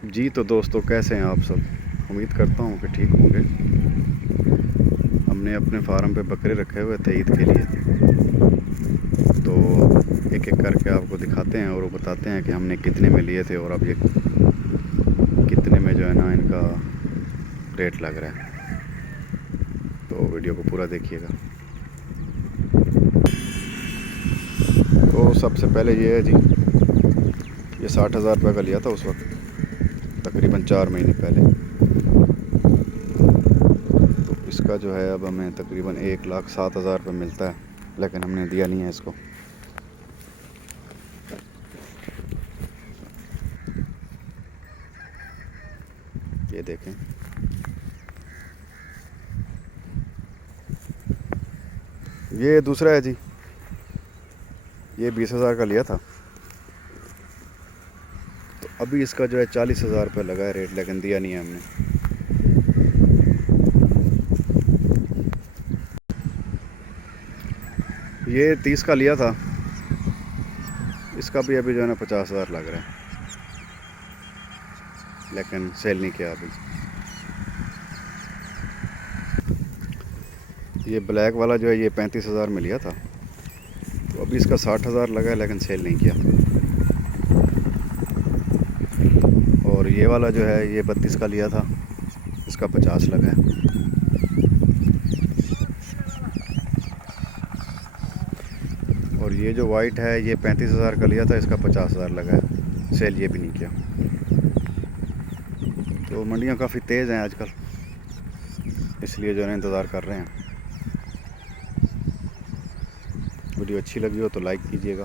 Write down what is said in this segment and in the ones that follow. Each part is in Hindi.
जी तो दोस्तों, कैसे हैं आप सब। उम्मीद करता हूँ कि ठीक होंगे। हमने अपने फार्म पे बकरे रखे हुए थे ईद के लिए, तो एक एक करके आपको दिखाते हैं और वो बताते हैं कि हमने कितने में लिए थे और अब ये कितने में जो है ना इनका रेट लग रहा है। तो वीडियो को पूरा देखिएगा। तो सबसे पहले ये है जी, ये 60,000 रुपये का लिया था उस वक्त, तकरीबन 4 महीने पहले। तो इसका जो है अब हमें तकरीबन 1,07,000 रुपये मिलता है, लेकिन हमने दिया नहीं है इसको। ये देखें, ये दूसरा है जी, ये 20,000 का लिया था। तो अभी इसका जो है 40,000 रुपये लगा है रेट, लेकिन दिया नहीं है हमने। ये 30 का लिया था, इसका भी अभी जो है ना 50,000 लग रहा है, लेकिन सेल नहीं किया अभी। ये ब्लैक वाला जो है ये 35,000 में लिया था, तो अभी इसका 60,000 लगा है, लेकिन सेल नहीं किया। और ये वाला जो है ये 32 का लिया था, इसका 50 लगा है। और ये जो वाइट है ये 35,000 का लिया था, इसका 50,000 लगा है, सेल ये भी नहीं किया। तो मंडियाँ काफ़ी तेज़ हैं आजकल, इसलिए जो है इंतज़ार कर रहे हैं। वीडियो अच्छी लगी हो तो लाइक कीजिएगा,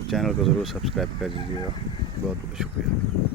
चैनल को ज़रूर सब्सक्राइब कर दीजिएगा। बहुत बहुत शुक्रिया।